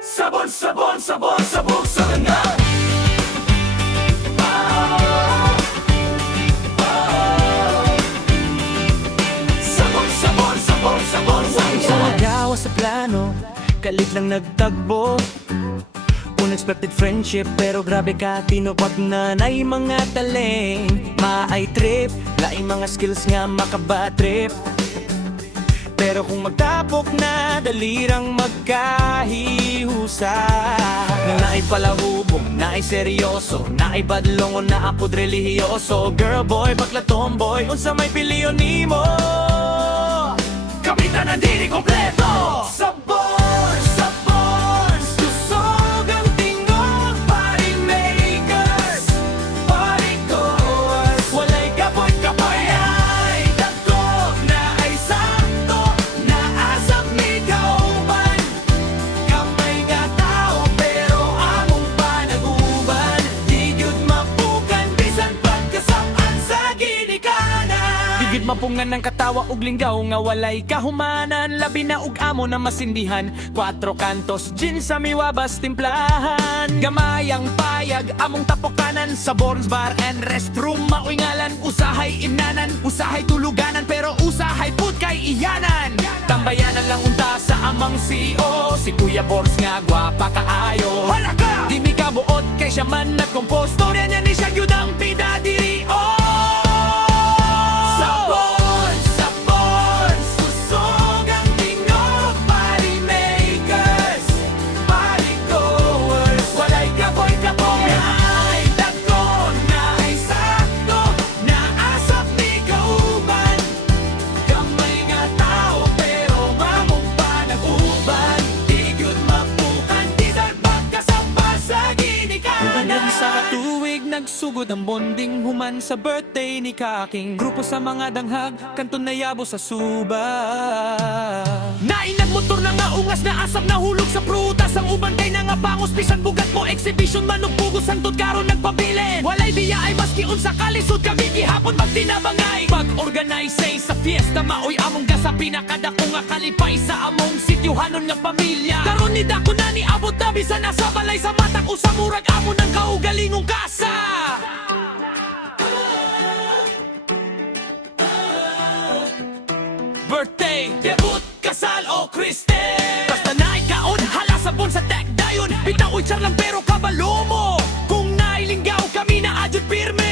Sabon, sabon, sabon, sabog sa langan. Sabon, sabon, sabon, sabon, sabon. Sa magawa sa plano, kalit lang nagtagbo. Unexpected friendship, pero grabe ka tinupag na na'y mga taleng. Maay trip, laing mga skills nga makabatrip. Pero kung magtapok na, dalirang magkahihusa. Na naay palahubog, naay seryoso, naay badlong o naapod relihiyoso. Girl boy, bakla tomboy, unsa may piliyon nimo. Kapitan na diri kompleto. Sabon, sabon, lusog ang tingog. Party makers, party goers. Walay kapoy kapoy. Ay, dagkog na ay sakto. Naasap ni kauban. Kamay nga tao pero among panaguban. Di gyud mapukan bisan pagkasaan sa ginikanan. Digid mapungan ng katawa ug linggaw nga walay kahumanan. Labi na ug amo na masindihan, 4 kantos gin sa miwabas timplahan. Gamayang payag among tapokanan sa Borns Bar and Restroom. Mauingalan, usahay imnanan, usahay tuluganan, pero usahay pud kay iyanan. Tambayanan lang unta sa amang CEO, si Kuya Borns nga gwapa kaayo. Halaga! Di mi kabuot kay siya man nagkompose. Storya niya ni siya gyud ang pida diri. Sabon, sabon, susog ang tingog. Party makers, party goers. Walay kapoy kapoy. Ay, dagko na ay sakto. Naasap ni kauban. Kamay nga tao pero mamong panaguban. Di gyud mapukan, di pagkasamba sa ginikanan. Hanggang sa tuwig nagsugod ang bonding human sa birthday ni Kaking. Grupo sa mga danghag, kanton na yabo sa suba. Nainag motor na nga ungas na asap na hulog sa prutas. Ang uban kay na nga pangos, bisan bugat mo exhibition manong pugos ang karon nagpabilin. Walay biya ay maski unsa kalisod kami gihapon magtinabangay. Pag-organize sa fiesta maoy among gasa pinakadako nga kalipay sa among sityuhanon nga pamilya. Karon ni dako na ni abot na bisan nasa balay sa matang usamurag amo ng kaugalingong kasa. Birthday, Debut, kasal o Kristen. basta naay kaon, hala sabon sa tek dayon. Bitaw char lang pero kabalo mo. Kung nailinggaw kami na adjud pirme.